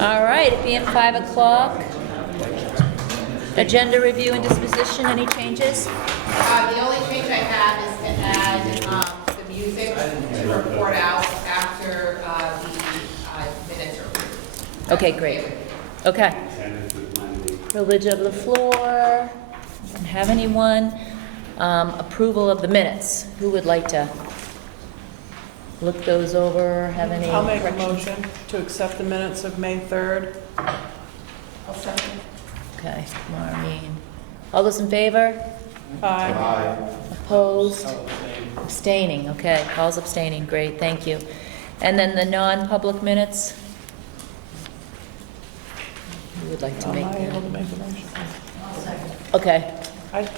All right, it being 5 o'clock. Agenda review and disposition, any changes? The only change I have is to add the music to report out after the minutes are approved. Okay, great. Okay. Privilege of the floor. Don't have anyone. Approval of the minutes. Who would like to look those over, have any I'll make a corrections? motion to accept the minutes of May 3rd. I'll second. Okay, Maureen. All those in favor? Aye. Opposed? Abstaining, okay. Paul's abstaining, great, thank you. And then the non-public minutes? Who would like to Am make I able that? to make the motion? Okay, I,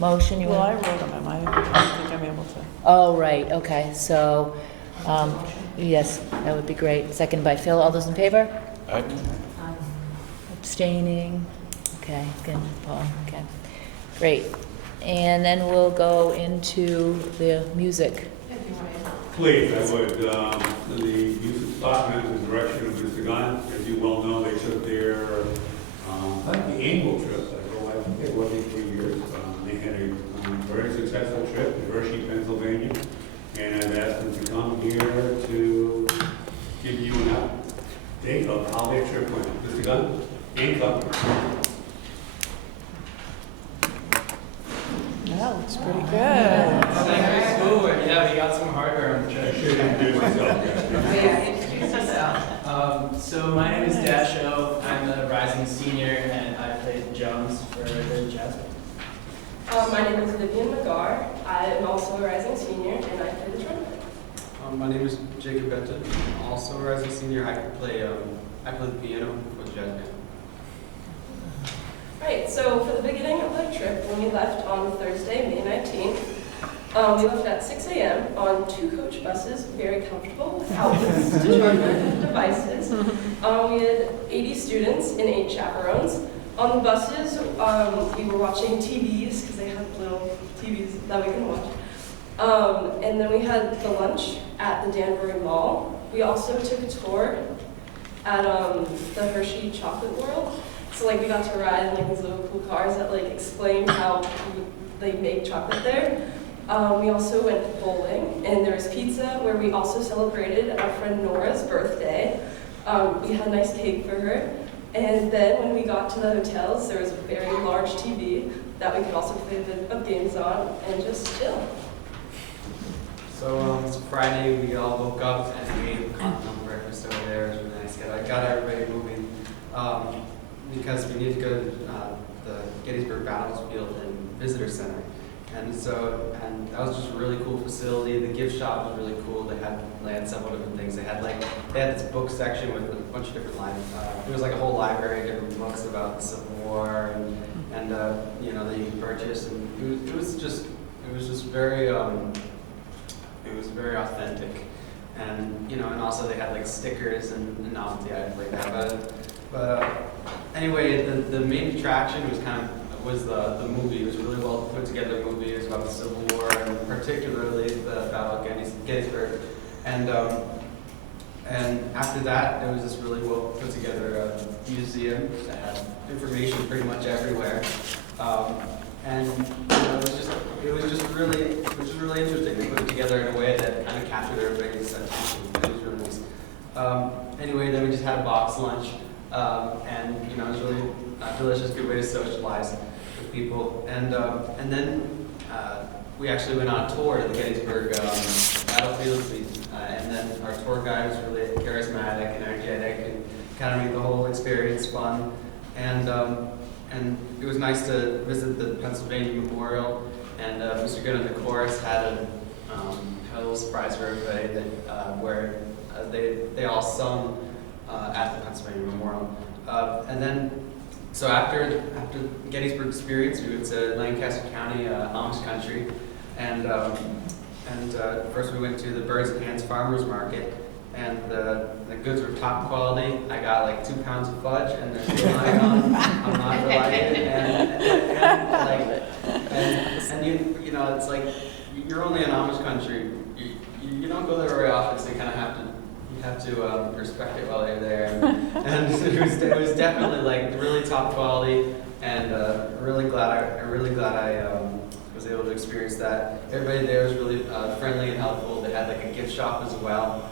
motion, you well, I want? wrote them. I don't think I'm able to. Oh, right, okay, so, yes, that would be great. Second by Phil, all those in favor? Abstaining, okay, good, Paul, okay, great. And then we'll go into the music. Please, I would, the use of Stockman in the direction of Mr. Gunn. As you well know, they took their, I think the annual trip, I think it was 3 years. They had a very successful trip to Hershey, Pennsylvania, and I've asked them to come here to give you an update of how their trip went. Mr. Gunn, and company. That looks pretty good. Thank you, school. Yeah, we got some hardware on the trip. Should introduce yourself. So my name is Dasho. I'm a rising senior, and I played drums for the jazz band. My name is Vivian McGar. I am also a rising senior, and I play the trumpet. My name is Jacob Benton. I'm also a rising senior. I play the piano for the jazz band. Right, so for the beginning of the trip, when we left on Thursday, May 19th, we left at 6 a.m. on 2 coach buses, very comfortable, with outlets to charge our devices. We had 80 students and 8 chaperones. On the buses, we were watching TVs, because they have little TVs that we can watch. And then we had the lunch at the Danbury Mall. We also took a tour at the Hershey Chocolate World. So like we got to ride in like these little cool cars that like explained how they make chocolate there. We also went bowling, and there was pizza where we also celebrated our friend Nora's birthday. We had a nice cake for her. And then when we got to the hotels, there was a very large TV that we could also play a bit of games on and just chill. So it's Friday. We all woke up and we ate a continental breakfast over there. It was really nice. I got everybody moving because we need to go to the Gettysburg Battlefield and Visitor Center. And that was just a really cool facility. The gift shop was really cool. They had several different things. They had this book section with a bunch of different lines. It was like a whole library of different books about the Civil War and that you could purchase. And it was just very it was very authentic. And and also they had like stickers and novelty items like that. But anyway, the main attraction was the movie. It was a really well put together movie. It was about the Civil War and particularly the Battle of Gettysburg. And after that, there was this really well put together museum that had information pretty much everywhere. And it was just really interesting. They put it together in a way that kind of captured everybody's attention. It was really nice. Anyway, then we just had a box lunch, and it was really a delicious, good way to socialize with people. And then we actually went on a tour to the Gettysburg battlefield, and then our tour guide was really charismatic and energetic, and kind of made the whole experience fun. And it was nice to visit the Pennsylvania Memorial, and Mr. Good in the chorus had a little surprise for everybody where they all sung at the Pennsylvania Memorial. And then, so after Gettysburg experience, we went to Lancaster County, Amish country, and first we went to the Birds and Hands Farmers Market, and the goods were top quality. I got like 2 pounds of fudge, and they're still lying on. I'm not delighted, and it's like you're only in Amish country. You don't go there very often, so you kind of have have to respect it while you're there. And it was definitely like really top quality, and really glad I was able to experience that. Everybody there was really friendly and helpful. They had like a gift shop as well,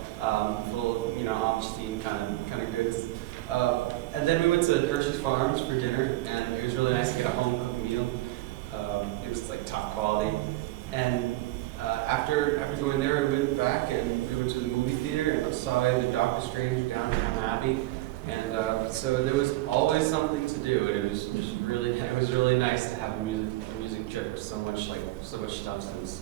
full of Amish themed kind of goods. And then we went to Hershey's Farms for dinner, and it was really nice to get a home cooked meal. It was like top quality. And after going there, we went back and we went to the movie theater and saw the Doctor Strange down in Abbey. And so there was always something to do, and it was really nice to have a music trip with so much substance.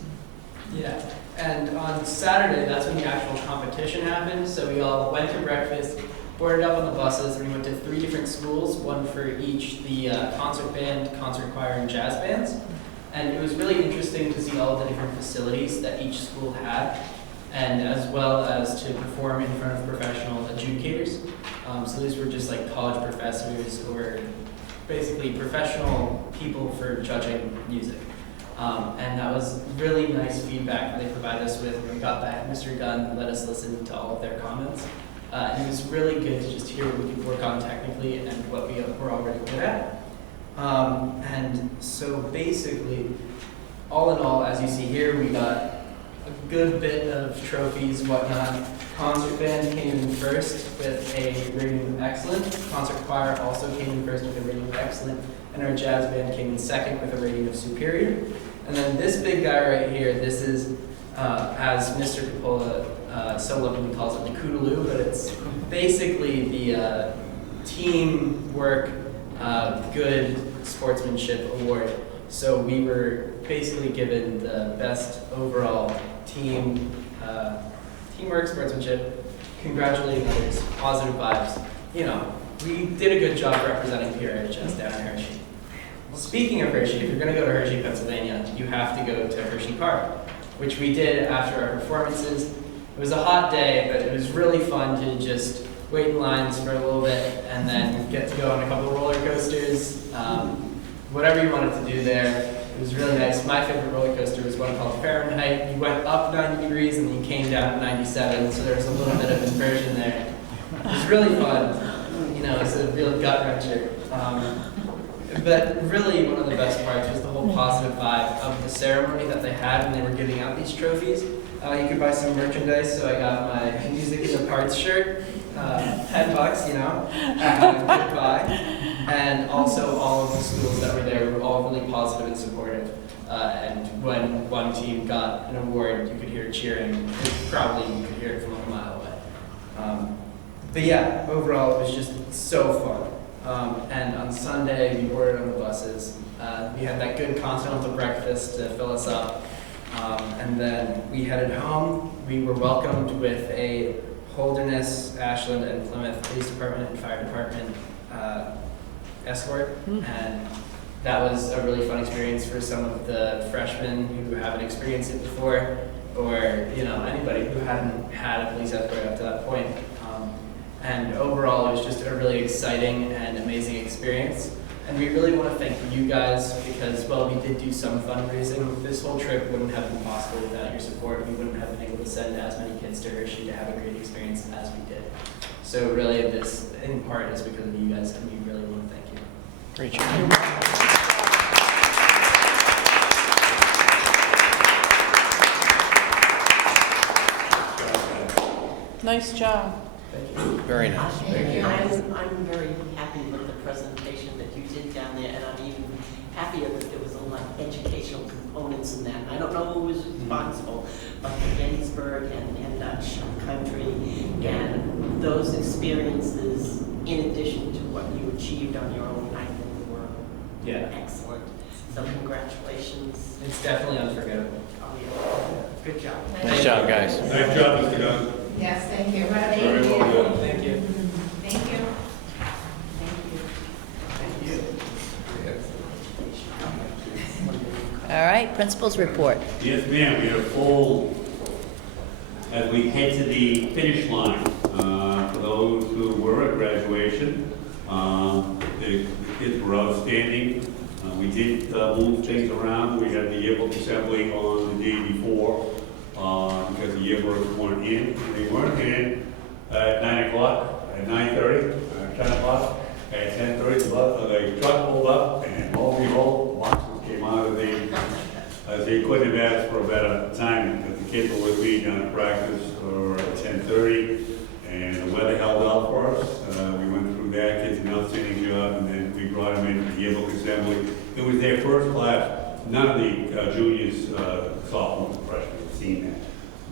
Yeah, and on Saturday, that's when the actual competition happened. So we all went to breakfast, boarded up on the buses, and we went to 3 different schools, one for each, the concert band, concert choir, and jazz bands. And it was really interesting to see all the different facilities that each school had, and as well as to perform in front of professional adjudicators. So these were just like college professors or basically professional people for judging music. And that was really nice feedback that they provided us with. When we got back, Mr. Gunn let us listen to all of their comments. And it was really good to just hear what we could work on technically and what we were already good at. And so basically, all in all, as you see here, we got a good bit of trophies, whatnot. Concert band came in first with a rating of excellent. Concert choir also came in first with a rating of excellent. And our jazz band came in second with a rating of superior. And then this big guy right here, this is, as Mr. Coppola so lovingly calls it, the Kootaloo, but it's basically the teamwork good sportsmanship award. So we were basically given the best overall teamwork, sportsmanship, congratulating others, positive vibes. We did a good job representing PBRSB down in Hershey. Speaking of Hershey, if you're going to go to Hershey, Pennsylvania, you have to go to Hershey Park, which we did after our performances. It was a hot day, but it was really fun to just wait in lines for a little bit and then get to go on a couple of roller coasters, whatever you wanted to do there. It was really nice. My favorite roller coaster was one called Fahrenheit. You went up 90 degrees and you came down to 97, so there was a little bit of inversion there. It was really fun. It's a real gut wrencher. But really, one of the best parts was the whole positive vibe of the ceremony that they had when they were giving out these trophies. You could buy some merchandise, so I got my Music in the Parts shirt, $10, good buy. And also, all of the schools that were there were all really positive and supportive. And when one team got an award, you could hear cheering. Probably you could hear it from like a mile away. But yeah, overall, it was just so fun. And on Sunday, we boarded on the buses. We had that good continental breakfast to fill us up. And then we headed home. We were welcomed with a Holderness, Ashland, and Plymouth Police Department and Fire Department escort. And that was a really fun experience for some of the freshmen who haven't experienced it before, or anybody who hadn't had a police escort up to that point. And overall, it was just a really exciting and amazing experience. And we really want to thank you guys because, well, we did do some fundraising. This whole trip wouldn't have been possible without your support. We wouldn't have been able to send as many kids to Hershey to have a great experience as we did. So really, this, in part, is because of you guys, and we really want to thank you. Great job. Nice job. Thank you. Very nice. I'm very happy with the presentation that you did down there, and I'm even happier that there was a lot of educational components in that. And I don't know who was responsible, but the Gettysburg and Dutch country and those experiences, in addition to what you achieved on your own, I think were excellent. So congratulations. It's definitely unforgettable. Oh, yeah. Good job. Nice job, guys. Nice job, Mr. Gunn. Yes, thank you. Very well done. Thank you. Thank you. Thank you. All right, principal's report. Yes, ma'am, we had a full, as we head to the finish line, for those who were at graduation, the kids were outstanding. We did move things around. We had the yearbook assembly on the day before, because the yearbooks weren't in. They weren't in. at 9 o'clock, at 9:30, 10 o'clock, at 10:30, the truck pulled up, and lo and behold, boxes came out of the, they couldn't have asked for a better time, because the kids were with me down at practice for at 10:30, and the weather held out for us. We went through that, kids did an outstanding job, and then we brought them in to the yearbook assembly. It was their first class. None of the juniors, sophomores, and freshmen had seen that.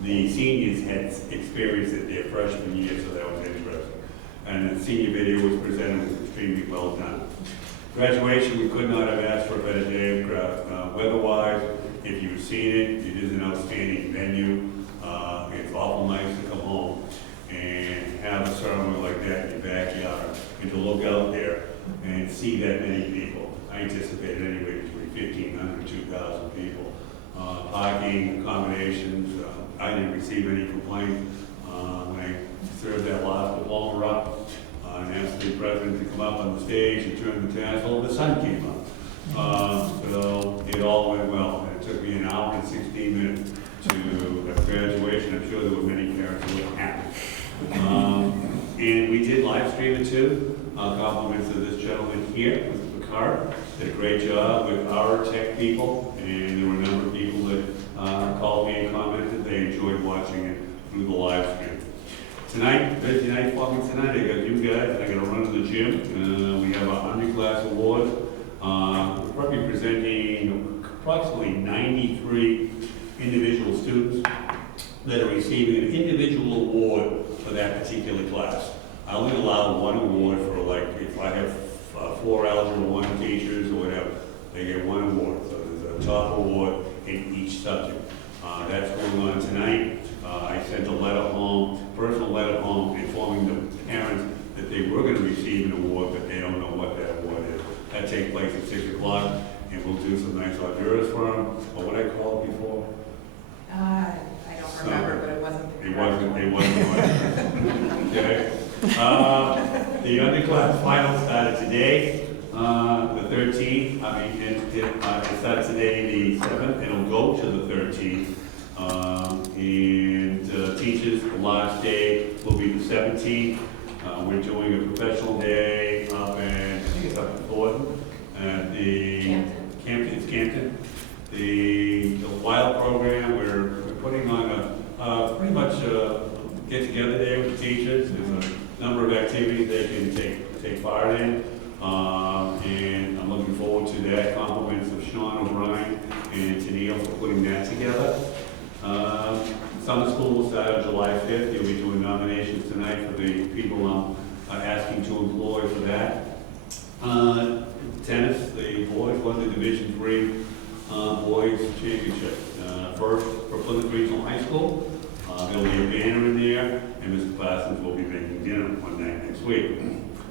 The seniors had experienced it their freshman year, so that was interesting. And the senior video was presented, was extremely well done. Graduation, we could not have asked for a better day. Weather-wise, if you've seen it, it is an outstanding venue. It's awful nice to come home and have a ceremony like that in your backyard, and to look out there and see that many people. I anticipated anyway between 1,500 and 2,000 people. Parking, accommodations, I didn't receive any complaints. When I served that last diploma up, and asked the president to come up on the stage and turn the tassel, the sun came up. So it all went well. It took me an hour and 16 minutes to have graduation. I'm sure there were many parents who were happy. And we did live stream it too. Compliments to this gentleman here, Mr. Picard. Did a great job with our tech people, and there were a number of people that called me and commented they enjoyed watching it through the live stream. Tonight, Thursday night for me tonight, I got you guys, I got to run to the gym. We have our Underclass Award. We're probably presenting approximately 93 individual students that are receiving an individual award for that particular class. I only allow one award for, like, if I have 4 Algebra 1 teachers or whatever, they get one award. So there's a top award in each subject. That's going on tonight. I sent a letter home, personal letter home, informing the parents that they were going to receive an award, but they don't know what that award is. That takes place at 6 o'clock, and we'll do some nice hors d'oeuvres for them. Or what I called it before? I don't remember, but it wasn't. It wasn't. Okay. The underclass final started today, the 13th. It started today, the 7th, and it'll go to the 13th. Teachers, the last day will be the 17th. We're doing a professional day up in, I think it's up in Thornton, at the Campton. The Wild program, we're putting on a pretty much get together there with the teachers. There's a number of activities they can take part in, and I'm looking forward to that. Compliments of Sean O'Brien and Tennille for putting that together. Summer school will start on July 5th. You'll be doing nominations tonight for the people I'm asking to employ for that. Tennis, the boys won the Division III boys championship. First for Plymouth Regional High School. There'll be a banner in there, and Mr. Parsons will be making dinner one night next week.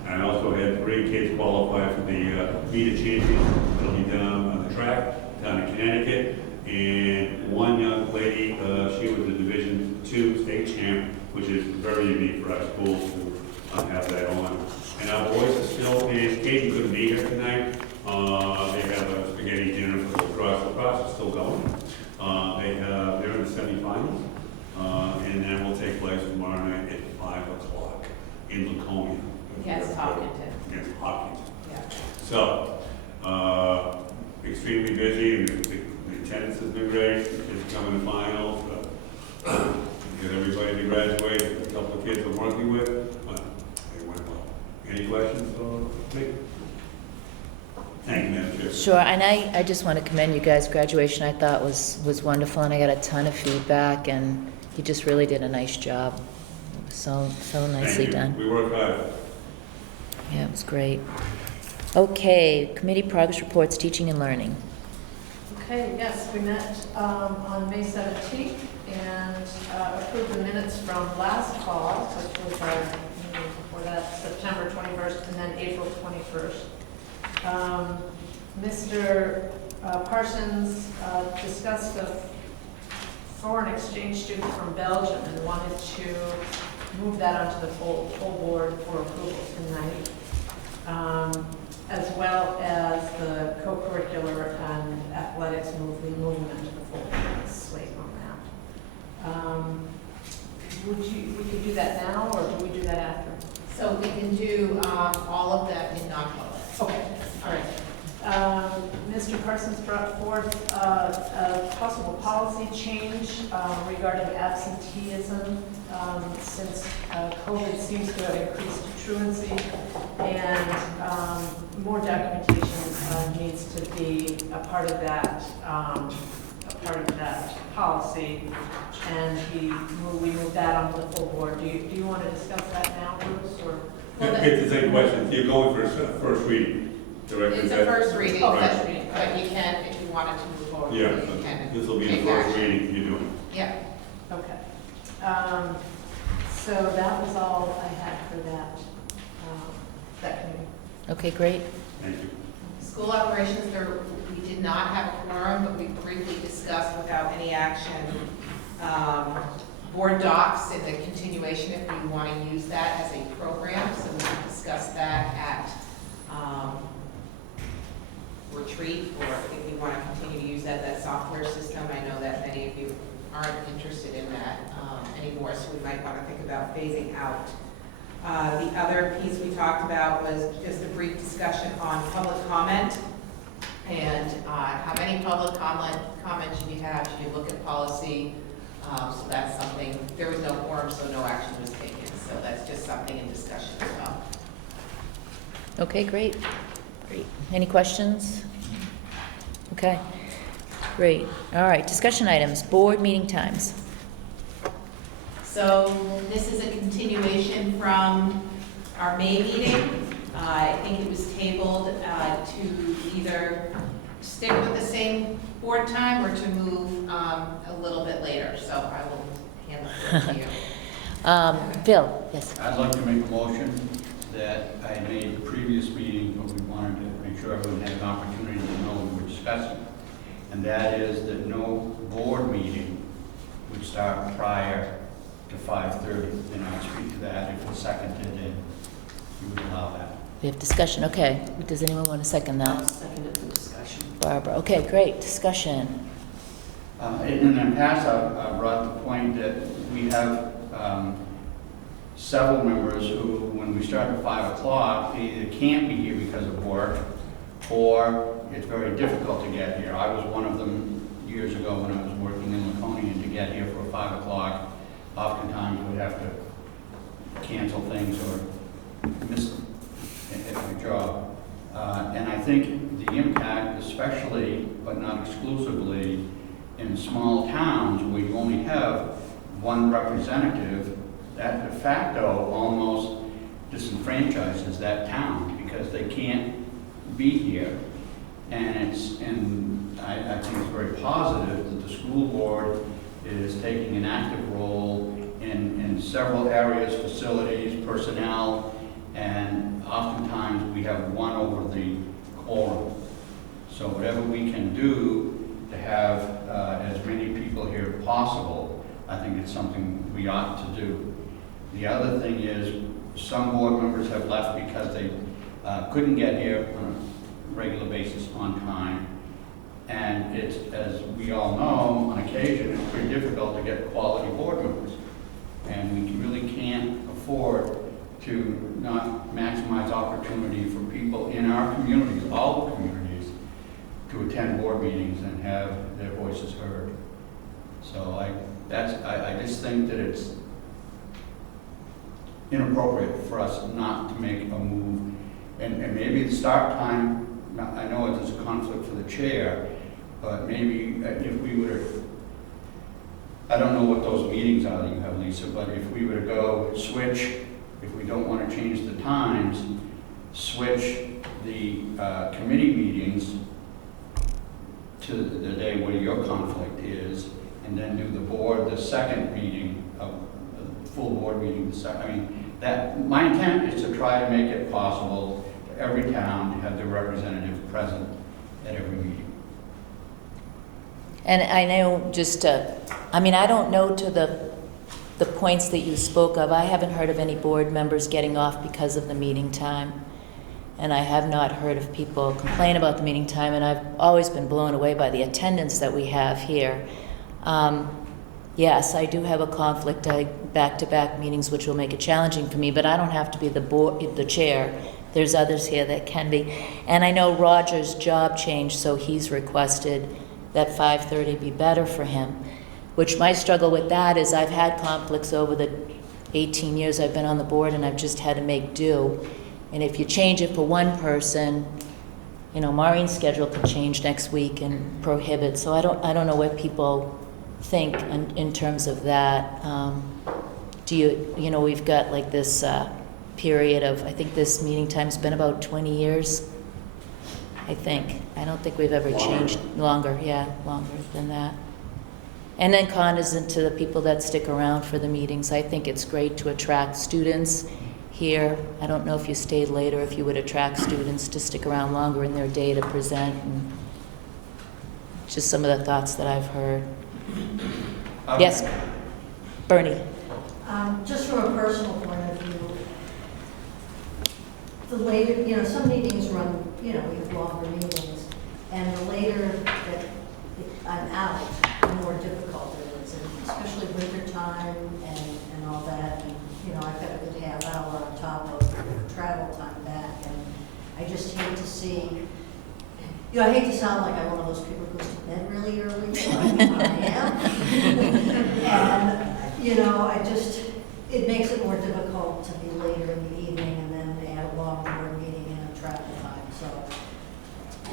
I also had 3 kids qualify for the Vita Champions. It'll be down on the track, down in Connecticut. And one young lady, she was a Division II state champ, which is very unique for our schools to have that on. And our boys are still, and Katie couldn't be here tonight. They have a spaghetti dinner for the lacrosse. Lacrosse is still going. They're in the semifinals. And that will take place tomorrow night at 5 o'clock in Laconia. Against Hopkinton. Against Hopkinton. Yeah. So, extremely busy, and the attendance has been great. The kids coming to finals. Get everybody to graduate. A couple of kids I'm working with, but they went well. Any questions for me? Thank you, Madam Chair. Sure, and I just want to commend you guys. Graduation, I thought, was wonderful, and I got a ton of feedback, and you just really did a nice job. It was so nicely Thank you. done. We work hard. Yeah, it was great. Okay, committee progress reports, teaching and learning. Okay, yes, we met on May 17th and approved the minutes from last fall, which was our meeting before that, September 21st and then April 21st. Mr. Parsons discussed a foreign exchange student from Belgium and wanted to move that onto the full board for approval tonight, as well as the co-curricular and athletics moving into the full slate on that. We could do that now, or do So we can do all of that in non-public. Okay, all right. Mr. Parsons brought forth a possible policy change regarding absenteeism since COVID seems to have increased truancy, and more documentation needs to be a part of that policy, and we moved that onto the full board. Do you want to discuss that now, Bruce, or? It's the same question, you're going for a first reading. Director, It's a first reading, Oh, but first reading. but you can, if you wanted to move forward, Yeah, you can. this will be the take first action. reading you're doing. Yeah. Okay. So that was all I had for that committee. Okay, great. Thank you. School operations, we did not have a quorum, but we briefly discussed without any action, board docs and the continuation if we want to use that as a program. So we discussed that at retreat, or if you want to continue to use that software system. I know that many of you aren't interested in that anymore, so we might want to think about phasing out. The other piece we talked about was just a brief discussion on public comment and how many public comments should you have, should you look at policy. So that's something, there was no quorum, so no action was taken. So that's just something in discussion as well. Okay, great. Great. Any questions? Okay, great. All right, discussion items, board meeting times. So this is a continuation from our May meeting. I think it was tabled to either stick with the same board time or to move a little bit later. So I will hand the floor to you. Phil, yes. I'd like to make a motion that I made the previous meeting, but we wanted to make sure everyone had an opportunity to know what we're discussing. And that is that no board meeting would start prior to 5:30. And I'll speak to that if it's seconded, and you would allow that. We have discussion, okay. Does anyone want to second I'll that? second it for discussion. Barbara, okay, great, discussion. In the past, I've brought the point that we have several members who, when we start at 5 o'clock, either can't be here because of work, or it's very difficult to get here. I was one of them years ago when I was working in Laconia, and to get here for 5 o'clock, oftentimes would have to cancel things or miss my job. And I think the impact, especially, but not exclusively, in small towns where you only have one representative, that de facto almost disenfranchises that town because they can't be here. And I think it's very positive that the school board is taking an active role in several areas, facilities, personnel, and oftentimes we have one over the quorum. So whatever we can do to have as many people here as possible, I think it's something we ought to do. The other thing is, some board members have left because they couldn't get here on a regular basis on time. And it's, as we all know, on occasion, it's pretty difficult to get quality board members. And we really can't afford to not maximize opportunity for people in our communities, all the communities, to attend board meetings and have their voices heard. So I just think that it's inappropriate for us not to make a move. And maybe the start time, I know there's a conflict for the chair, but maybe if we were to, I don't know what those meetings are that you have, Lisa, but if we were to go switch, if we don't want to change the times, switch the committee meetings to the day where your conflict is, and then do the board, the second meeting, the full board meeting, I mean, that, my intent is to try to make it possible for every town to have their representative present at every meeting. And I know just, I mean, I don't know to the points that you spoke of. I haven't heard of any board members getting off because of the meeting time. And I have not heard of people complain about the meeting time, and I've always been blown away by the attendance that we have here. yes, I do have a conflict, back-to-back meetings, which will make it challenging for me, but I don't have to be the chair. There's others here that can be. And I know Roger's job changed, so he's requested that 5:30 be better for him, which my struggle with that is I've had conflicts over the 18 years I've been on the board, and I've just had to make do. And if you change it for one person, you know, Maureen's schedule could change next week and prohibit, so I don't know what people think in terms of that. Do you know, we've got like this period of, I think this meeting time's been about 20 years, I think. I don't think we've ever changed longer than that. And then cognizant to the people that stick around for the meetings. I think it's great to attract students here. I don't know if you stayed later, if you would attract students to stick around longer in their day to present, and just some of the thoughts that I've heard. Yes, Bernie. Just from a personal point of view, the later, you know, some meetings run, you know, we have longer meetings, and the later that I'm out, the more difficult it is, and especially winter time and all that. And, you know, I've got a good half hour on top of travel time back, and I just hate to see, you know, I hate to sound like I'm one of those people who goes to bed really early, so I am. And, you know, it makes it more difficult to be later in the evening and then add a long board meeting and a travel time. So,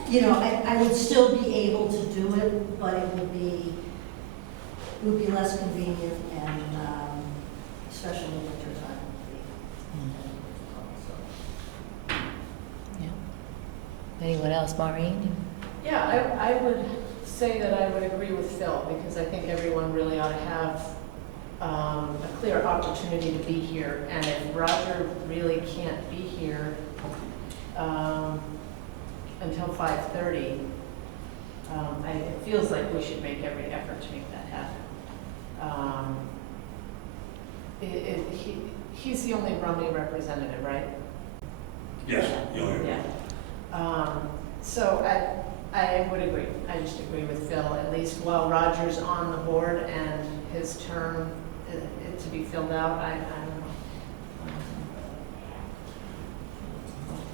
you know, I would still be able to do it, but it would be less convenient, and especially in winter time would be difficult. Yeah. Anyone else, Maureen? Yeah, I would say that I would agree with Phil, because I think everyone really ought to have a clear opportunity to be here. And if Roger really can't be here until 5:30, it feels like we should make every effort to make that happen. He's the only Romney representative, right? Yes, Yeah. So I would agree. I just agree with Phil, at least while Roger's on the board and his term to be filled out. I don't know.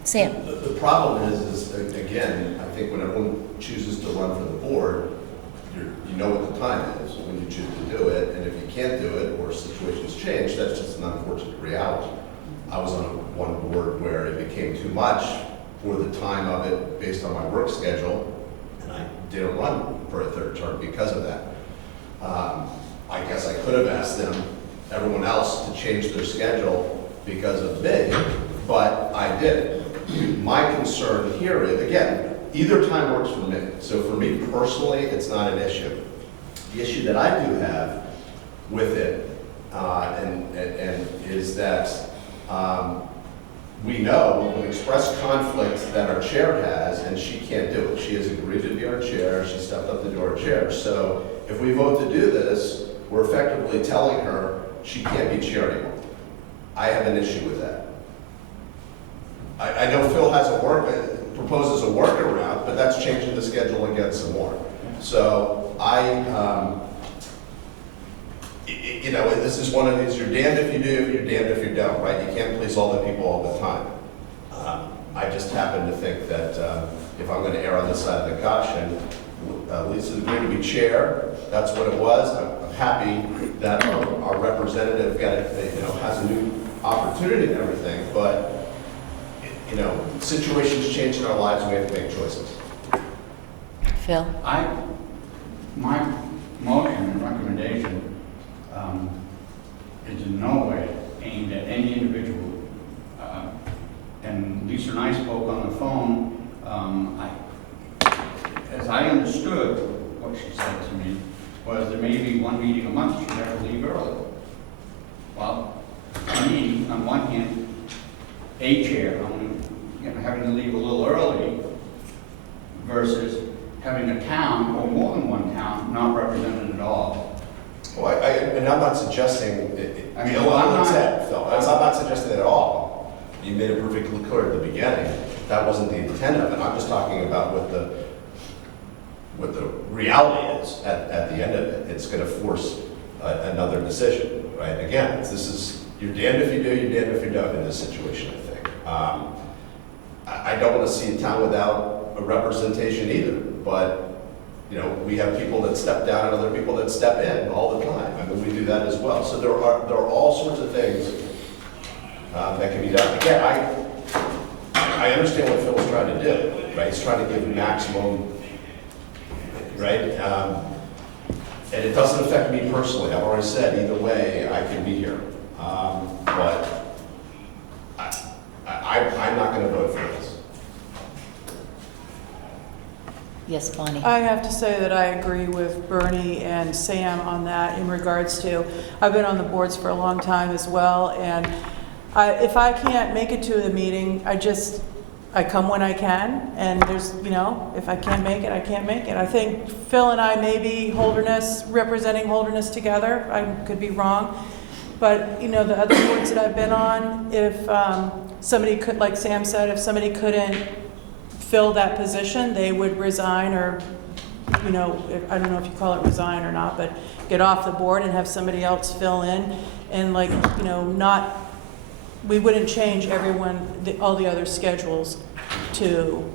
Sam? The problem is again, I think when everyone chooses to run for the board, you know what the time is when you choose to do it, and if you can't do it or situations change, that's just an unfortunate reality. I was on one board where it became too much for the time of it based on my work schedule, and I didn't run for a third term because of that. I guess I could have asked everyone else to change their schedule because of me, but I didn't. My concern here is, again, either time works for me. So for me personally, it's not an issue. The issue that I do have with it, and is that we know an expressed conflict that our chair has, and she can't do it. She has agreed to be our chair. She stepped up to do our chair. So if we vote to do this, we're effectively telling her she can't be chair anymore. I have an issue with that. I know Phil has proposes a workaround, but that's changing the schedule again some more. So you know, this is one of these, you're damned if you do, you're damned if you don't, right? You can't please all the people all the time. I just happen to think that if I'm going to err on this side of the caution, Lisa's agreed to be chair. That's what it was. I'm happy that our representative has a new opportunity and everything, but you know, situations change in our lives, and we have to make choices. Phil? My motion and recommendation is in no way aimed at any individual. And Lisa and I spoke on the phone. As I understood what she said to me, was there may be one meeting a month she'd have to leave early. Well, for me, on one hand, a chair, having to leave a little early versus having a town or more than one town not represented at all. Well, and I'm not suggesting, I mean, Phil, I'm not suggesting it at all. You made it perfectly clear at the beginning. That wasn't the intent of it. I'm just talking about what the reality is at the end of it. It's going to force another decision, right? Again, you're damned if you do, you're damned if you don't in this situation, I think. I don't want to see a town without a representation either, but, you know, we have people that step down and other people that step in all the time. I mean, we do that as well. So there are all sorts of things that can be done. Again, I understand what Phil's trying to do, right? He's trying to give maximum, right? And it doesn't affect me personally. I've already said either way, I can be here. But I'm not going to vote for this. Yes, Bonnie? I have to say that I agree with Bernie and Sam on that in regards to, I've been on the boards for a long time as well, and if I can't make it to the meeting, I come when I can, and there's, you know, if I can't make it, I can't make it. I think Phil and I may be representing Holderness together. I could be wrong. But, you know, the other boards that I've been on, if somebody could, like Sam said, if somebody couldn't fill that position, they would resign or, you know, I don't know if you call it resign or not, but get off the board and have somebody else fill in. And like, you know, we wouldn't change all the other schedules to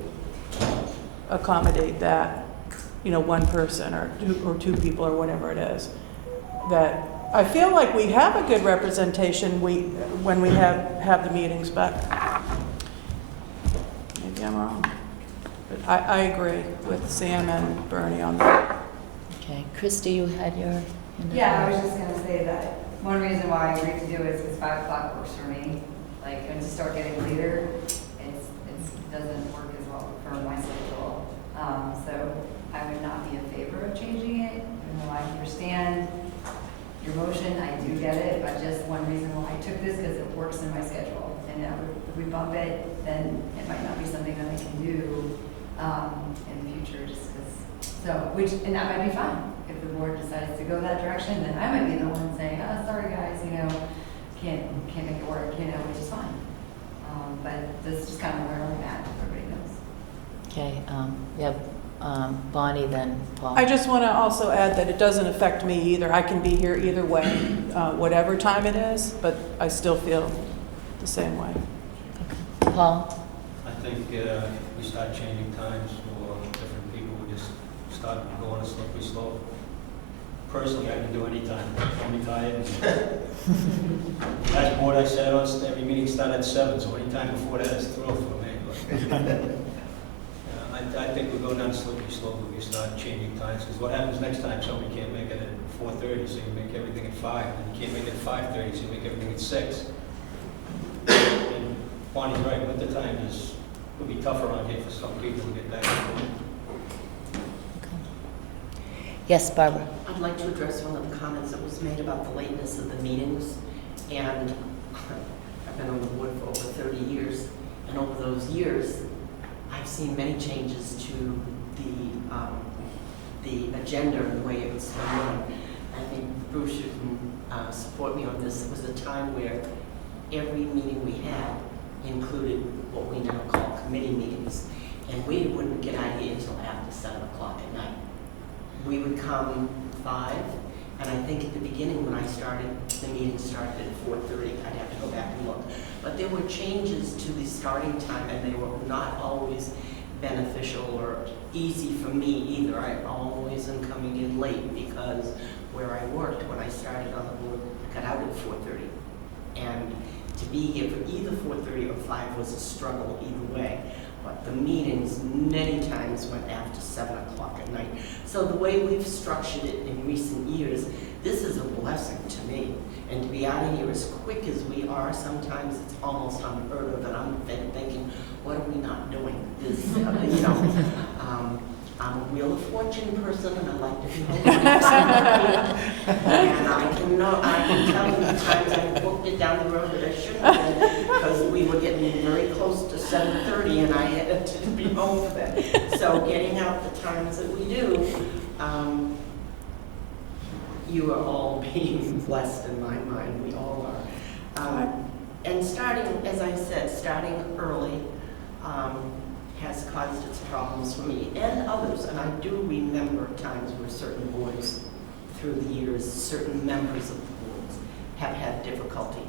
accommodate that, you know, one person or two people or whatever it is. That I feel like we have a good representation when we have the meetings, but maybe I'm wrong. But I agree with Sam and Bernie on that. Okay, Christy, you had your... Yeah, I was just gonna say that one reason why I agreed to do it is because 5 o'clock works for me. Like, when you start getting later, it doesn't work as well for my schedule. So I would not be in favor of changing it, even though I understand your motion, I do get it, but just one reason why I took this, because it works in my schedule. And if we bump it, then it might not be something that I can do in the future, just because, and that might be fine. If the board decides to go that direction, then I might be the one saying, oh, sorry guys, you know, can't make it work, you know, which is fine. But this is just kind of where I'm at, everybody knows. Okay, we have Bonnie, then Paul. I just want to also add that it doesn't affect me either. I can be here either way, whatever time it is, but I still feel the same way. Okay. Paul? I think we start changing times for different people. We just start going a slippery slope. Personally, I can do any time. I'm retired. Last board I sat on, every meeting started at 7, so any time before that is thrill for me. I think we're going down a slippery slope if we start changing times, because what happens next time, somebody can't make it at 4:30, so you make everything at 5, and you can't make it at 5:30, so you make everything at 6. And Bonnie's right, winter time will be tougher on here for some people to get back to work. Yes, Barbara? I'd like to address one of the comments that was made about the lateness of the meetings. And I've been on the board for over 30 years, and over those years, I've seen many changes to the agenda and the way it was run. I think Bruce, you can support me on this. It was a time where every meeting we had included what we now call committee meetings, and we wouldn't get out of here until after 7 o'clock at night. We would come 5, and I think at the beginning when I started, the meeting started at 4:30. I'd have to go back and look. But there were changes to the starting time, and they were not always beneficial or easy for me either. I always am coming in late because where I worked when I started on the board, I got out at 4:30. And to be here for either 4:30 or 5 was a struggle either way. But the meetings many times went after 7 o'clock at night. So the way we've structured it in recent years, this is a blessing to me. And to be out of here as quick as we are, sometimes it's almost unheard of, and I'm thinking, what are we not doing? This, you know, I'm a Wheel of Fortune person, and I like to be home. And I can tell you the times I booked it down the road that I shouldn't have, because we were getting very close to 7:30, and I had to be home for that. So getting out the times that we do, you are all being blessed in my mind. We all are. And starting, as I said, starting early has caused its problems for me and others. And I do remember times where certain boards through the years, certain members of the boards have had difficulty.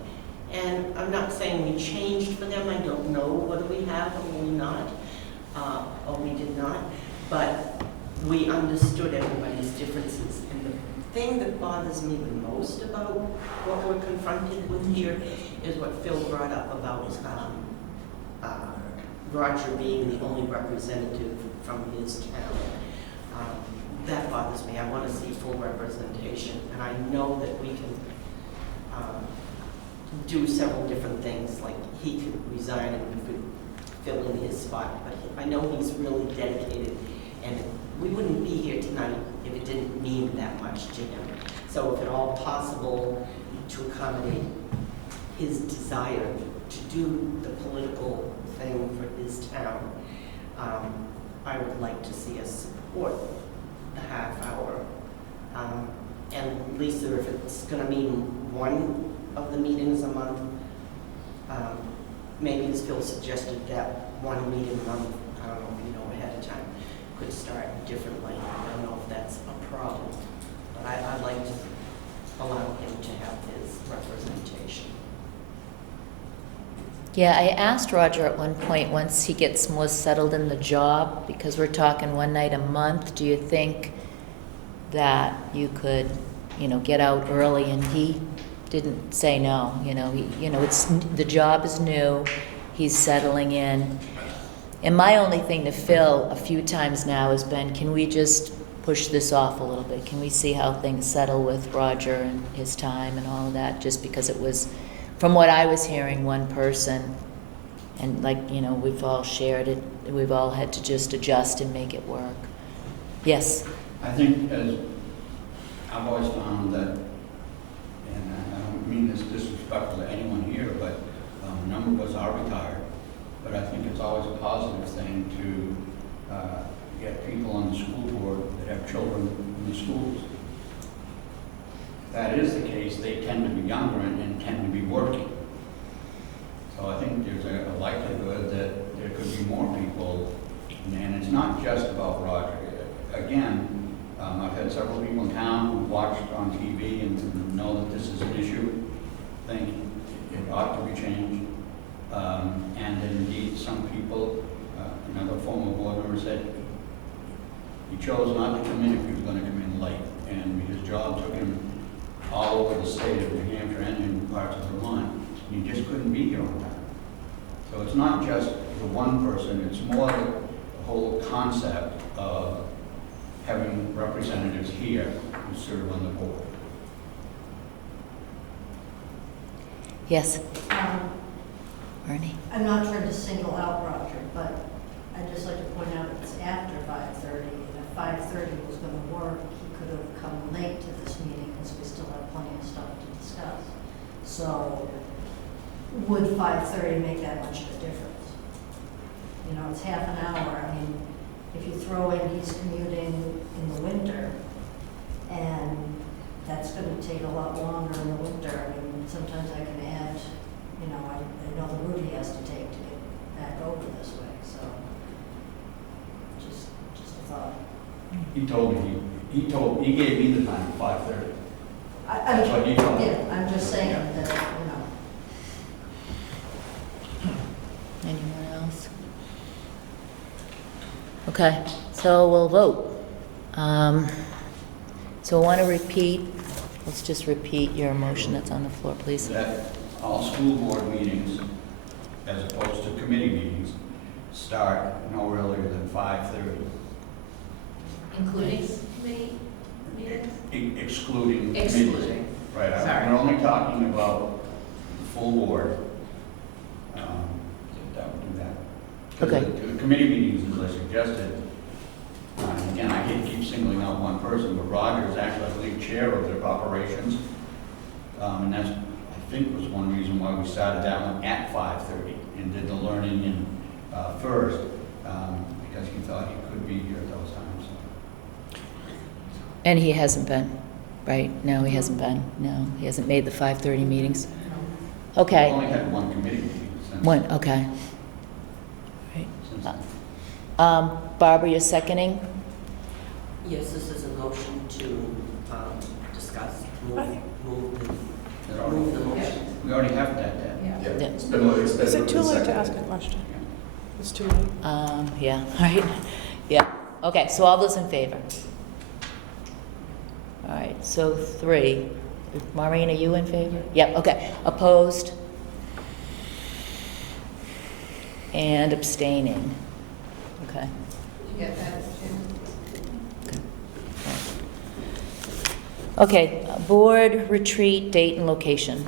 And I'm not saying we changed for them, I don't know whether we have or we not, or we did not, but we understood everybody's differences. And the thing that bothers me the most about what we're confronted with here is what Phil brought up about Roger being the only representative from his town. That bothers me. I want to see full representation, and I know that we can do several different things, like he could resign and we could fill in his spot, but I know he's really dedicated, and we wouldn't be here tonight if it didn't mean that much to him. So if at all possible to accommodate his desire to do the political thing for his town, I would like to see us support the half hour. And Lisa, if it's going to mean one of the meetings a month, maybe as Phil suggested, that one meeting a month, I don't know if you know ahead of time, could start differently. I don't know if that's a problem, but I'd like to allow him to have his representation. Yeah, I asked Roger at one point, once he gets more settled in the job, because we're talking one night a month, do you think that you could, get out early? And he didn't say no. It's, the job is new, he's settling in. And my only thing to Phil a few times now has been, can we just push this off a little bit? Can we see how things settle with Roger and his time and all of that? Just because it was, from what I was hearing, one person, and we've all shared it, we've all had to just adjust and make it work. Yes? I think, as I've always found that, and I don't mean this disrespectful to anyone here, but a number of us are retired, but I think it's always a positive thing to get people on the school board that have children in the schools. If that is the case, they tend to be younger and tend to be working. So I think there's a likelihood that there could be more people, and it's not just about Roger. Again, I've had several people in town who watched on TV and know that this is an issue, think it ought to be changed. And indeed, some people, another former board member said, he chose not to come in if he was going to come in late. And his job took him all over the state of New Hampshire and in parts of Vermont. And he just couldn't be here on time. So it's not just the one person, it's more the whole concept of having representatives here who serve on the board. Yes? Ernie? I'm not trying to single out Roger, but I'd just like to point out it's after 5:30, and if 5:30 was going to work, he could have come late to this meeting because we still have plenty of stuff to discuss. So would 5:30 make that much of a difference? It's half an hour. I mean, if you throw in he's commuting in the winter, and that's going to take a lot longer in the winter. I mean, sometimes I can add, I know the route he has to take to get back over this way, so just a thought. He told me, he gave me the time at 5:30. That's what he told me. Yeah, I'm just saying that, Anyone else? Okay, so we'll vote. So I want to repeat, let's just repeat your motion that's on the floor, please. That all school board meetings, as opposed to committee meetings, start no earlier than 5:30. Including committee meetings? Excluding committees. Excluding. Right, Sorry. we're only talking about the full board. That would do that. 'Cause Okay. The committee meetings, as I suggested, again, I hate to keep singling out one person, but Roger is actually, I believe, chair of the operations. And that's, I think, was one reason why we started that one at 5:30 and did the learning in first, because he thought he could be here at those times. And he hasn't been, right? No, he hasn't been. No, he hasn't made the 5:30 meetings. We Okay. only had one committee meeting since. One, okay. Right. Since then. Barbara, you're seconding? Yes, this is a motion to discussed. I think- Move the motion. We already have that. Yeah. Yeah, Yeah. it's been Is it moved too and late to seconded. ask a question? It's too late. Yeah, all right, yeah. Okay, so all those in favor? All right, so 3. Maureen, are you in favor? Yep, okay. Opposed? And abstaining? Okay. You get that, Jim? Okay, board retreat date and location.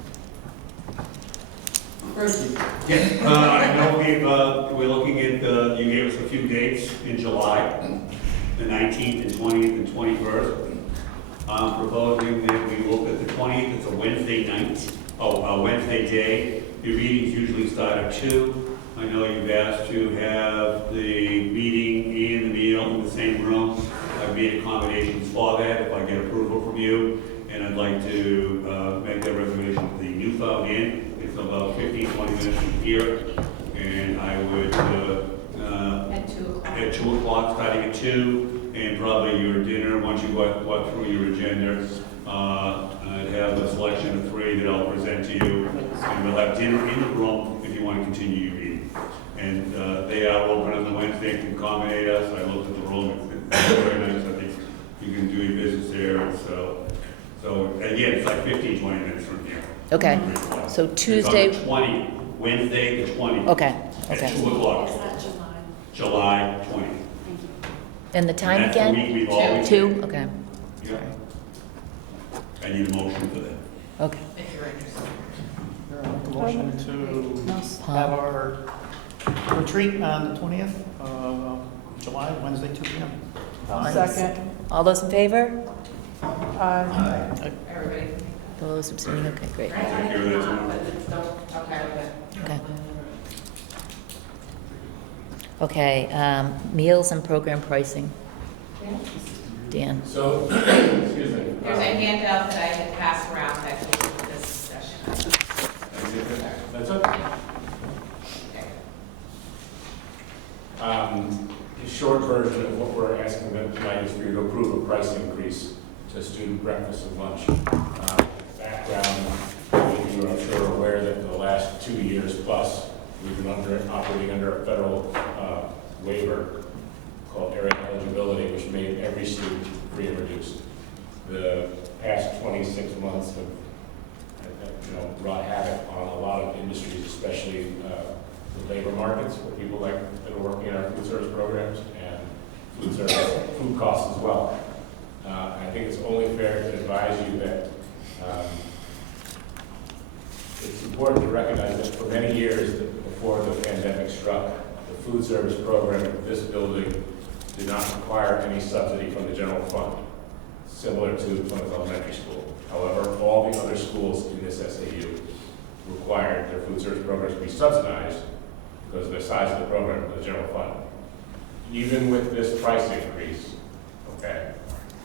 Yeah, I know we're looking at, you gave us a few dates in July, the 19th and 20th and 21st. I'm proposing that we look at the 20th, it's a Wednesday night, a Wednesday day. Your meetings usually start at 2. I know you've asked to have the meeting and the meal in the same room. I've made accommodations for that if I get approval from you. And I'd like to make that reservation for the Newfound Inn. It's about 15, 20 minutes from here. And I would, At 2 o'clock. at 2 o'clock, starting at 2, and probably your dinner, once you walk through your agenda, I'd have a selection of 3 that I'll present to you. And we'll have dinner in the room if you want to continue your meeting. And they are open on the Wednesday to accommodate us. I looked at the room, it's very nice. I think you can do your business there. And so again, it's like 15, 20 minutes from here. Okay, so Tuesday, It's on the 20th, Wednesday the 20th. okay, At okay. 2 o'clock. July 20th. And the time And that's the again? week we've always 2, had. okay, Yeah. I need a motion for that. okay. If you're interested. Make a motion to Paul. have our retreat on the 20th of July, Wednesday, 2 p.m. Second. All those in favor? Everybody? Those abstaining, okay, great. Right, I Take care of that tomorrow. but it's still, okay, Okay. Okay, meals and program pricing. Dan? So, excuse me. there's a handout that I had passed around that goes with this session. That's okay. The short version of what we're asking them tonight is for you to approve a price increase to student breakfast and lunch. Background, you are sure aware that for the last 2 years plus, we've been operating under a federal waiver called area eligibility, which made every student free and reduced. The past 26 months have wrought havoc on a lot of industries, especially the labor markets for people that are working in our food service programs and food costs as well. I think it's only fair to advise you that it's important to recognize that for many years before the pandemic struck, the food service program at this building did not require any subsidy from the general fund, similar to Plymouth Elementary School. However, all the other schools in this SAU required their food service programs to be subsidized because of the size of the program for the general fund. Even with this price increase, okay,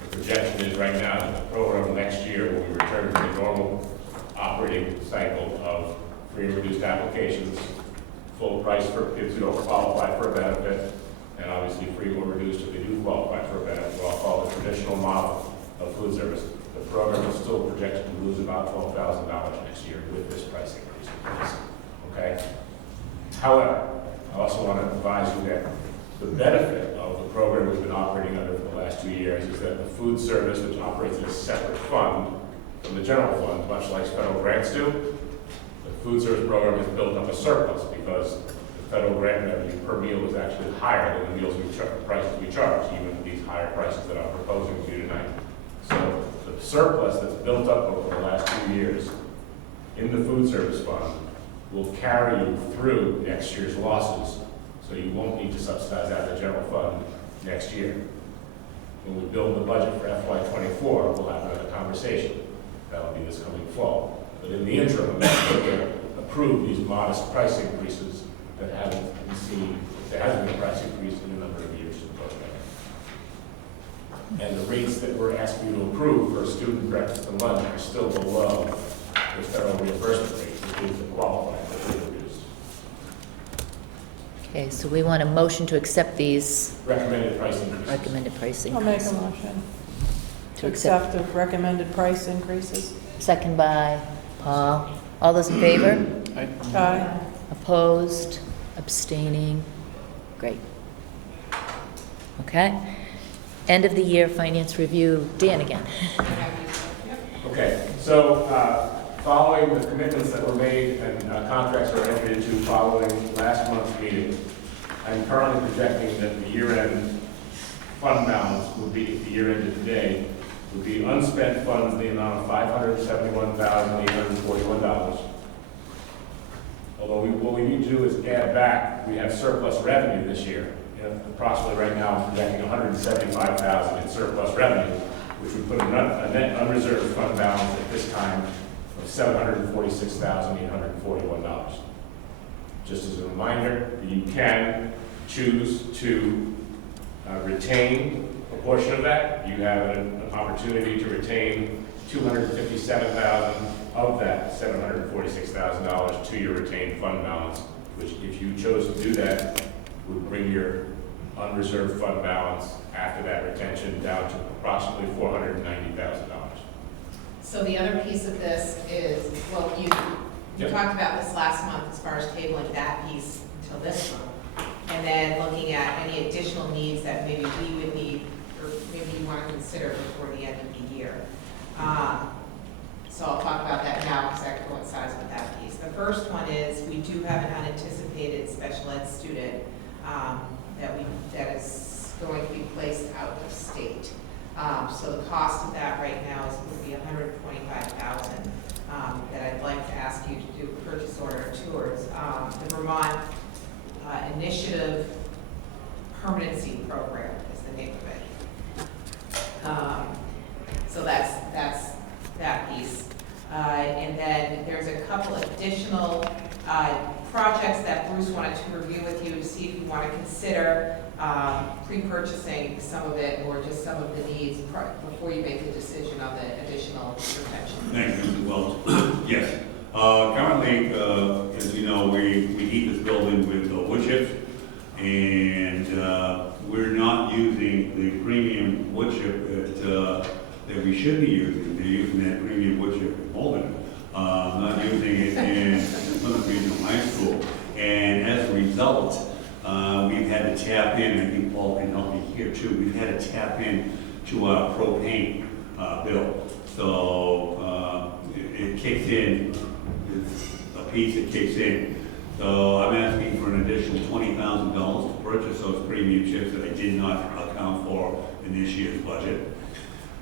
the projection is right now that the program next year will be returned to the normal operating cycle of free and reduced applications, full price for kids who don't qualify for a benefit, and obviously free or reduced if they do qualify for a benefit, what I'll call the traditional model of food service. The program is still projected to lose about $12,000 next year with this price increase in place, okay? However, I also want to advise you that the benefit of the program we've been operating under for the last 2 years is that the food service, which operates in a separate fund from the general fund, much like federal grants do, the food service program has built up a surplus because the federal grant revenue per meal is actually higher than the prices we charge, even at these higher prices that I'm proposing to you tonight. So the surplus that's built up over the last 2 years in the food service fund will carry you through next year's losses, so you won't need to subsidize out of the general fund next year. When we build the budget for FY24, we'll have another conversation. That'll be this coming fall. But in the interim, we're going to approve these modest price increases that haven't been seen, there hasn't been a price increase in a number of years in the program. And the rates that we're asking you to approve for student breakfast and lunch are still below the federal reimbursement rates for kids that qualify for free and reduced. Okay, so we want a motion to accept these Recommended price increases. recommended pricing. I'll make a motion. To accept the recommended price increases. Second by Paul. All those in favor? Aye. Opposed? Abstaining? Great. Okay. End of the year finance review. Dan again. Okay, so following the commitments that were made and contracts that were entered into following last month's meeting, I'm currently projecting that the year-end fund balance would be, at the year end of today, would be unspent funds in the amount of $571,841. Although what we need to do is add back, we have surplus revenue this year. Approximately right now, I'm projecting $175,000 in surplus revenue, which would put a net unreserved fund balance at this time of $746,841. Just as a reminder, you can choose to retain a portion of that. You have an opportunity to retain $257,000 of that $746,000 to your retained fund balance, which, if you chose to do that, would bring your unreserved fund balance after that retention down to approximately $490,000. So the other piece of this is, well, you Yep. talked about this last month as far as tabling that piece until this month. And then looking at any additional needs that maybe we would need, or maybe you want to consider before the end of the year. So I'll talk about that now because that coincides with that piece. The first one is we do have an unanticipated special ed student that is going to be placed out of state. So the cost of that right now is going to be $125,000 that I'd like to ask you to do a purchase order towards. The Vermont Initiative Permanency Program is the name of it. So that's that piece. And then there's a couple additional projects that Bruce wanted to review with you to see if you want to consider pre-purchasing some of it or just some of the needs before you make a decision on the additional retention. Thank you, Mr. Welch. Yes. Currently, as you know, we heat this building with wood chips, and we're not using the premium wood chip that we should be using. They're using that premium wood chip in Holden. Not using it in Plymouth Regional High School. And as a result, we've had to tap in, I think Paul can help me here too, we've had to tap in to our propane bill. So it kicks in, it's a piece that kicks in. So I'm asking for an additional $20,000 to purchase those premium chips that I did not account for in this year's budget.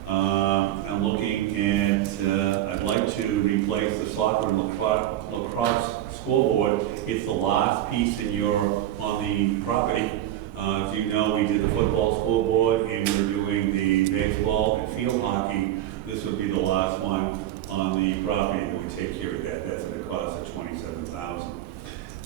I'm looking at, I'd like to replace the soccer and lacrosse scoreboard. It's the last piece on the property. If you know, we did the football scoreboard and we're doing the baseball and field hockey. This would be the last one on the property that would take care of that. That's at a cost of $27,000.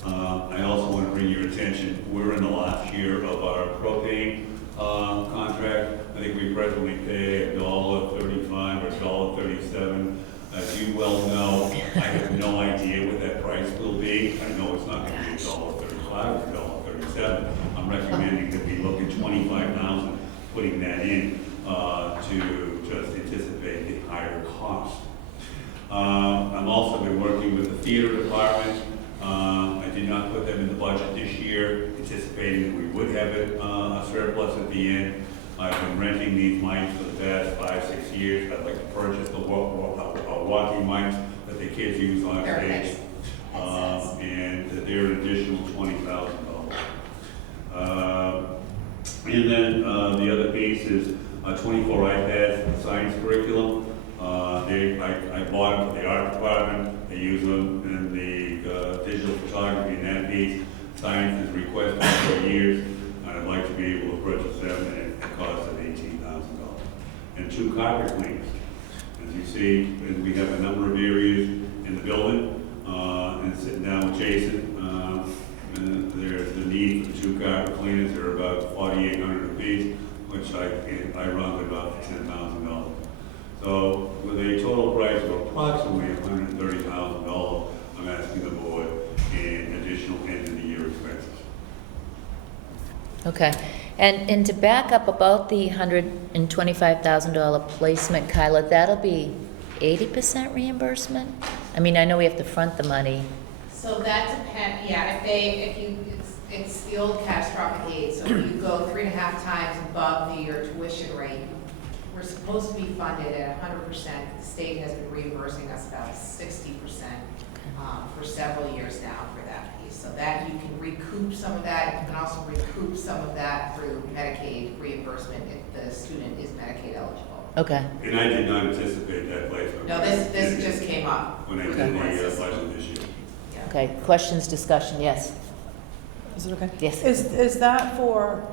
I also want to bring your attention, we're in the last year of our propane contract. I think we presently pay $1.35 or $1.37. As you well know, I have no idea what that price will be. I know it's not going to be $1.35 or $1.37. I'm recommending that we look at $25,000, putting that in to just anticipate the higher cost. I've also been working with the theater department. I did not put them in the budget this year, anticipating that we would have a surplus at the end. I've been renting these mics for the past 5-6 years. I'd like to purchase the walking mics that the kids use on stage. And they're an additional $20,000. And then the other piece is 24 iPads for the science curriculum. I bought them for the art department. They use them in the digital photography and that piece. Science has requested for years. I'd like to be able to purchase them at a cost of $18,000. And 2 carpet cleaners. As you see, we have a number of areas in the building, and sitting down with Jason, there's the need for 2 carpet cleaners. They're about $4,800 a piece, which I run to about $10,000. So with a total price of approximately $130,000, I'm asking the board in additional end of the year expenses. Okay. And to back up about the $125,000 placement, Kyla, that'll be 80% reimbursement? I mean, I know we have to front the money. So that depends, yeah, if you, it's the old catastrophic aid, so if you go 3.5 times above your tuition rate, we're supposed to be funded at 100%. The state has been reimbursing us about 60% for several years now for that piece. So that you can recoup some of that. You can also recoup some of that through Medicaid reimbursement if the student is Medicaid eligible. Okay. And I did not anticipate that placement. No, this just came up. When I did the budget this year. Yeah. Okay, questions, discussion, yes? Is it okay? Yes. Is that for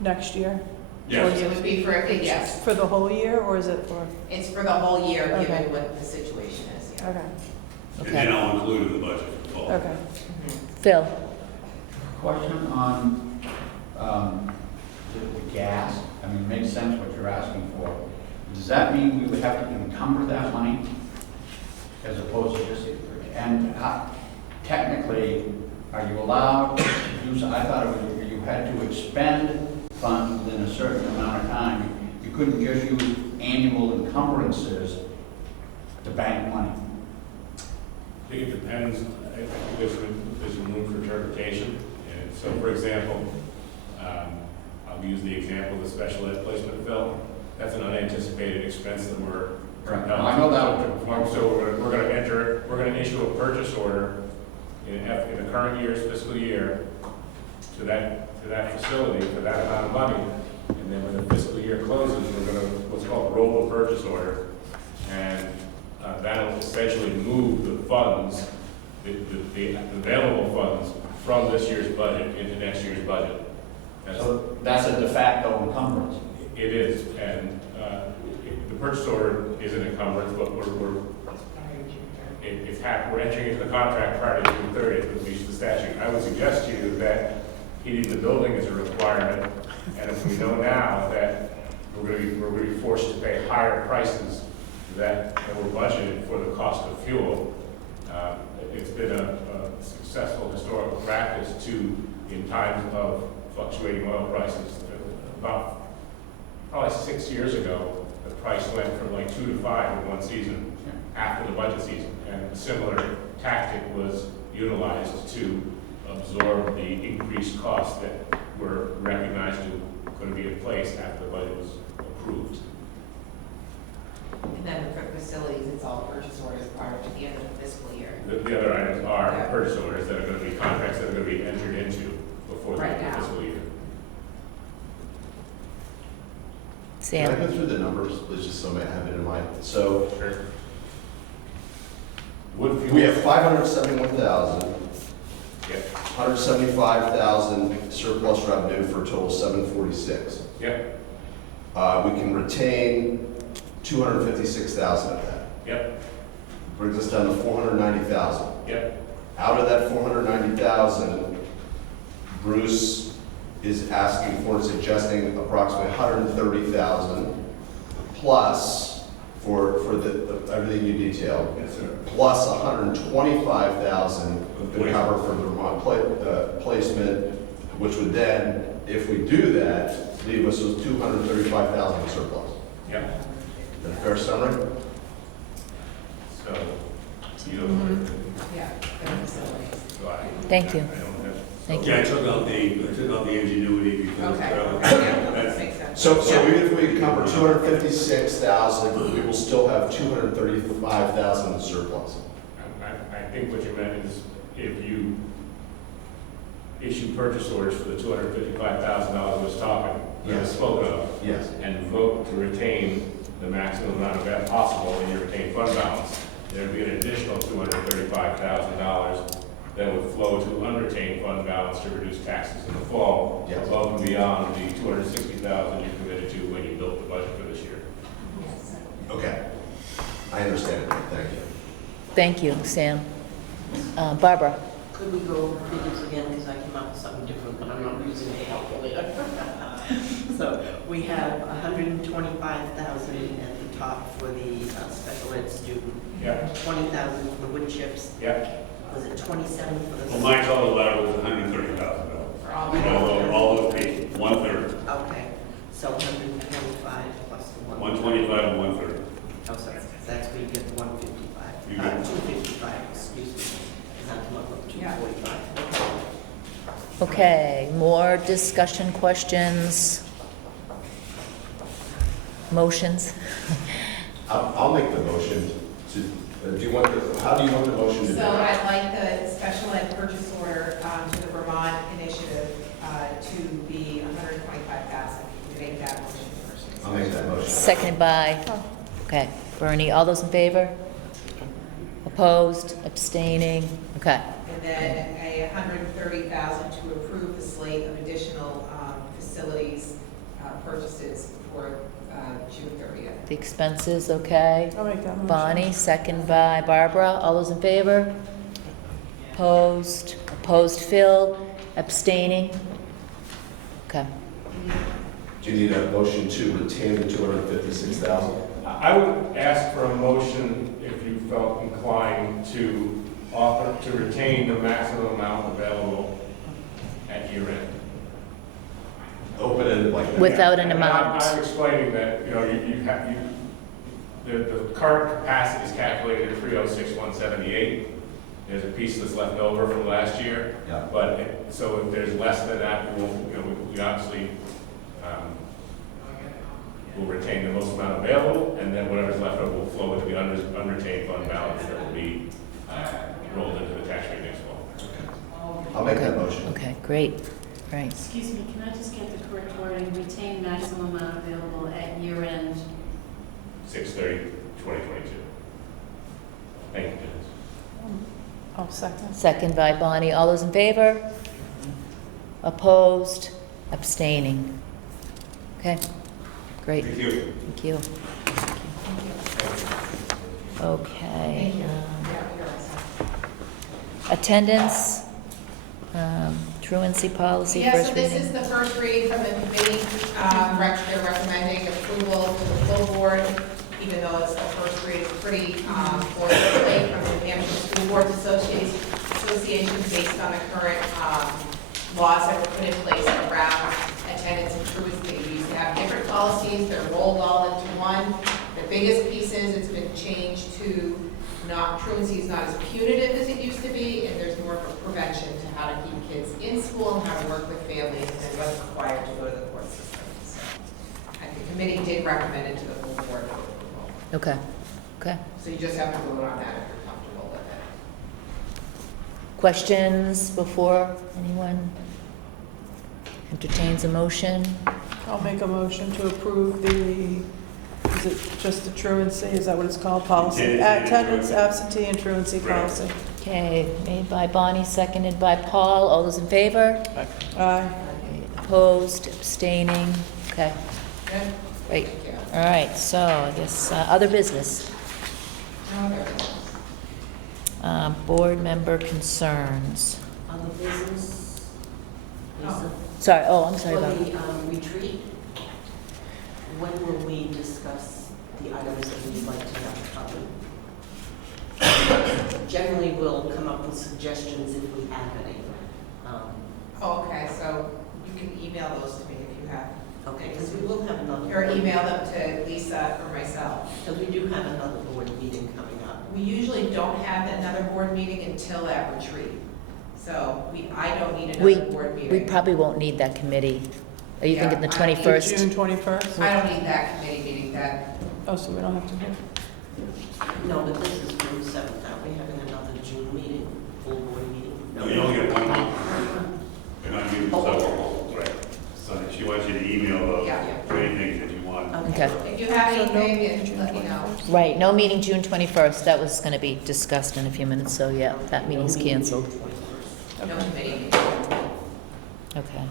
next year? Yes. It would be for, yes, For the whole year, or is it for? it's for the whole year, Okay. given what the situation is, yeah. Okay, And then I'll include in the budget for the fall. okay. Phil? Question on the gas. I mean, it makes sense what you're asking for. Does that mean we would have to encumber that money as opposed to just, and technically, are you allowed to use, I thought it was, you had to expend funds within a certain amount of time. You couldn't just use annual encumbrances to bank money. I think it depends. I think there's room for interpretation. And so, for example, I'll use the example of the special ed placement bill. That's an unanticipated expense that we're. I know that. So we're going to issue a purchase order in the current year's fiscal year to that facility for that amount of money. And then when the fiscal year closes, we're going to what's called roll the purchase order, and that'll essentially move the funds, the available funds from this year's budget into next year's budget. So that's a de facto encumbrance. It is, and the purchase order is an encumbrance, but we're entering into the contract prior to June 30th, which is the statute. I would suggest to you that heating the building is a requirement, and if we know now that we're going to be forced to pay higher prices that were budgeted for the cost of fuel, it's been a successful historical practice to, in times of fluctuating oil prices, about probably 6 years ago, the price went from like 2 to 5 in one season after the budget season. And a similar tactic was utilized to absorb the increased costs that were recognized to going to be in place after the budget was approved. And then for facilities, it's all purchase orders prior to the end of the fiscal year. The other items are purchase orders that are going to be contracts that are going to be entered into before the end of the fiscal year. Can I go through the numbers, please, just so I have it in mind? So we have 571,000. Yep. 175,000 surplus revenue for a total of 746. Yep. We can retain 256,000 of that. Yep. Brings us down to 490,000. Yep. Out of that 490,000, Bruce is asking for, suggesting approximately 130,000 plus for everything you detailed. Yes, sir. Plus 125,000 to cover for Vermont placement, which would then, if we do that, leave us with 235,000 surplus. Yep. Is that a fair summary? So, you don't. Yeah, for facilities. Thank you. Thank you. Yeah, I took out the ingenuity because. Okay. That's- Makes sense. So even if we encumber 256,000, we will still have 235,000 in surplus. I think what you meant is if you issue purchase orders for the $255,000 was talking, that was spoken of, Yes. and vote to retain the maximum amount of that possible in your retained fund balance, there would be an additional $235,000 that would flow to unretained fund balance to reduce taxes in the fall, Yes. above and beyond the $260,000 you committed to when you built the budget for this year. Okay. I understand. Thank you. Thank you, Sam. Barbara? Could we go over figures again, because I came up with something different, but I'm not using a calculator. So we have 125,000 at the top for the special ed student. Yeah. 20,000 for the wood chips. Yeah. Was it 27 for the? Well, my total letter was $130,000. For all All those people, 1/3. Okay, more discussion, questions, motions? I'll make the motion to, how do you want the motion to be? So I'd like the special ed purchase order to the Vermont initiative to be $125,000. Make that motion first. I'll make that motion. Seconded by, okay, Bernie, all those in favor? Opposed, abstaining, okay. And then a $130,000 to approve the slate of additional facilities purchases for June 30th. The expenses, okay. I'll make that motion. Bonnie, second by Barbara, all those in favor? Opposed, opposed Phil, abstaining, okay. Do you need a motion to retain the $256,000? I would ask for a motion if you felt inclined to offer, to retain the maximum amount available at year end. Open-ended like that? Without an And amount. I'm explaining that, you know, the current capacity is calculated at 306,178. There's a piece that's left over from last year. Yeah. But, so if there's less than that, we obviously will retain the most amount available, and then whatever's left over will flow into the unretained fund balance that will be rolled into the tax rate next fall. I'll make that motion. Okay, great, right. Excuse me, can I just get the correct wording? Retain maximum amount available at year end. 6/30/2022. Thank you, Dennis. I'll second. Second by Bonnie, all those in favor? Opposed, abstaining, okay, great. Thank you. Thank you. Okay. Attendance, truancy policy, Yeah, so first this is reading. the first read from the committee. They're recommending approval to the full board, even though it's the first read. It's pretty boilerplate from the New Hampshire School Boards Association based on the current laws that were put in place around attendance and truancy. We used to have different policies, they're rolled all into one. The biggest piece is it's been changed to truancy is not as punitive as it used to be, and there's more of a prevention to how to keep kids in school and how to work with families, and what's required to go to the court system. So, and the committee did recommend it to the full board for approval. Okay, okay. So you just have to vote on that if you're comfortable with it. Questions before anyone entertains a motion? I'll make a motion to approve the, is it just the truancy, is that what it's called, policy? Attendance, absentee, and truancy policy. Okay, made by Bonnie, seconded by Paul, all those in favor? Aye. Opposed, abstaining, okay, Good? great. Thank you. All right, so I guess other business. No other business. Board member concerns. On the business, Lisa? Sorry, oh, I'm sorry For about the retreat, when will we discuss the items that we'd like to have covered? Generally, we'll come up with suggestions if we have any. Oh, okay, so you can email those to me if you have. Okay, because we will have another. Or email them to Lisa or myself. So we do have another board meeting coming up. We usually don't have another board meeting until that retreat. So I don't need another board meeting. We probably won't need that committee. Are you Yeah, thinking the I don't need 21st? June 21st? I don't need that committee meeting, that, Oh, so we don't have to do it? No, but this is June 7th. Aren't we having another June meeting, full board meeting? No, you only get one month. You're not meeting, so, right. So she wants you to email those, Yeah. anything that you want. Okay, if you have anything, let me know. right, no meeting June 21st. That was going to be discussed in a few minutes, so yeah, that meeting's canceled. No committee meeting. Okay.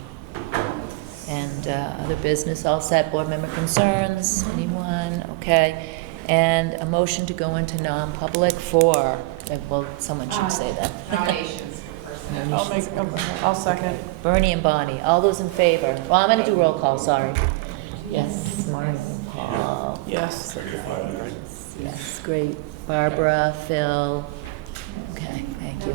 And other business, all set, board member concerns, anyone? Okay. And a motion to go into non-public for, well, someone should say that. Nominations for personnel. I'll second. Bernie and Bonnie, all those in favor? Well, I'm going to do roll call, sorry. Yes, Maureen, Paul. Yes. Yes, great. Barbara, Phil. Okay, thank you.